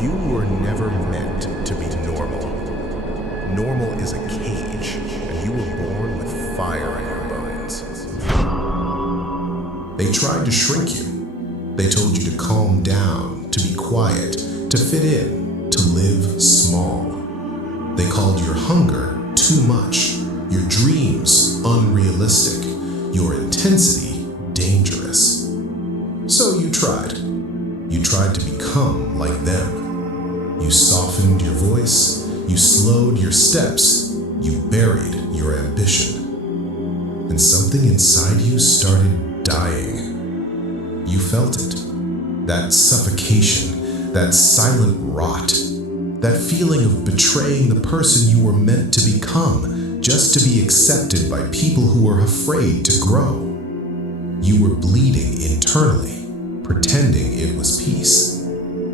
You were never meant to be normal. Normal is a cage, and you were born with fire in your bones. They tried to shrink you. They told you to calm down, to be quiet, to fit in, to live small. They called your hunger too much, your dreams unrealistic, your intensity dangerous. So you tried. You tried to become like them. You softened your voice, you slowed your steps, you buried your ambition. And something inside you started dying. You felt it. That suffocation, that silent rot, that feeling of betraying the person you were meant to become just to be accepted by people who were afraid to grow. You were bleeding internally, pretending it was peace.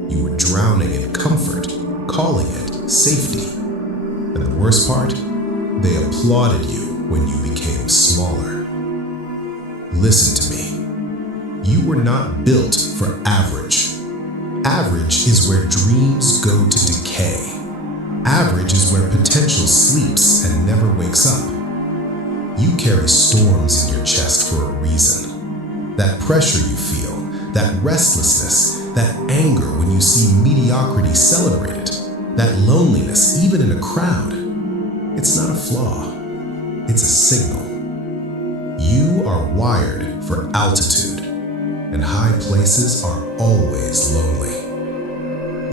You were drowning in comfort, calling it safety. And the worst part, they applauded you when you became smaller. Listen to me. You were not built for average. Average is where dreams go to decay. Average is where potential sleeps and never wakes up. You carry storms in your chest for a reason. That pressure you feel, that restlessness, that anger when you see mediocrity celebrated, that loneliness even in a crowd, it's not a flaw, it's a signal. You are wired for altitude, and high places are always lonely.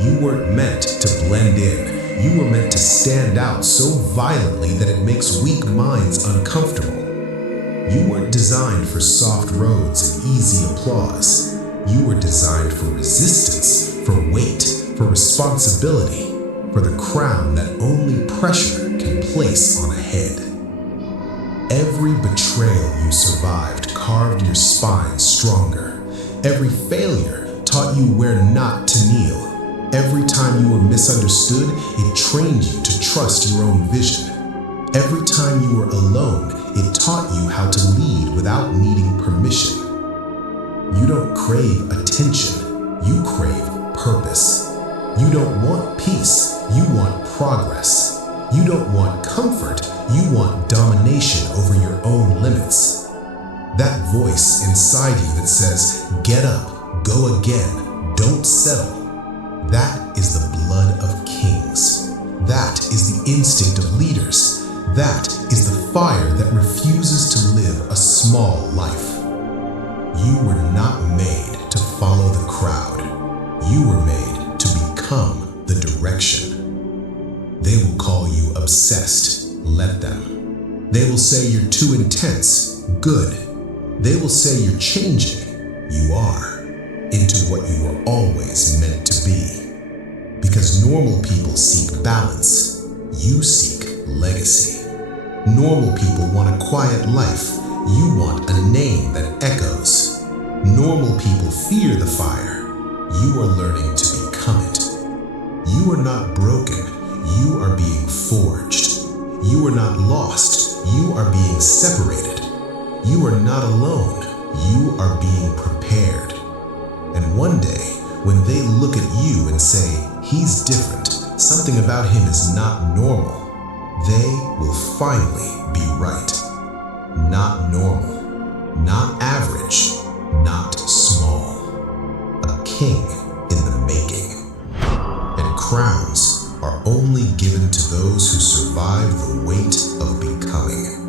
You weren't meant to blend in. You were meant to stand out so violently that it makes weak minds uncomfortable. You weren't designed for soft roads and easy applause. You were designed for resistance, for weight, for responsibility, for the crown that only pressure can place on a head. Every betrayal you survived carved your spine stronger. Every failure taught you where not to kneel. Every time you were misunderstood, it trained you to trust your own vision. Every time you were alone, it taught you how to lead without needing permission. You don't crave attention, you crave purpose. You don't want peace, you want progress. You don't want comfort, you want domination over your own limits. That voice inside you that says, get up, go again, don't settle. That is the blood of kings. That is the instinct of leaders. That is the fire that refuses to live a small life. You were not made to follow the crowd. You were made to become the direction. They will call you obsessed. Let them. They will say you're too intense. Good. They will say you're changing. You are. Into what you were always meant to be. Because normal people seek balance, you seek legacy. Normal people want a quiet life, you want a name that echoes. Normal people fear the fire, you are learning to become it. You are not broken, you are being forged. You are not lost, you are being separated. You are not alone, you are being prepared. And one day, when they look at you and say, he's different, something about him is not normal, they will finally be right. Not normal, not average, not small. A king in the making. And crowns are only given to those who survive the weight of becoming.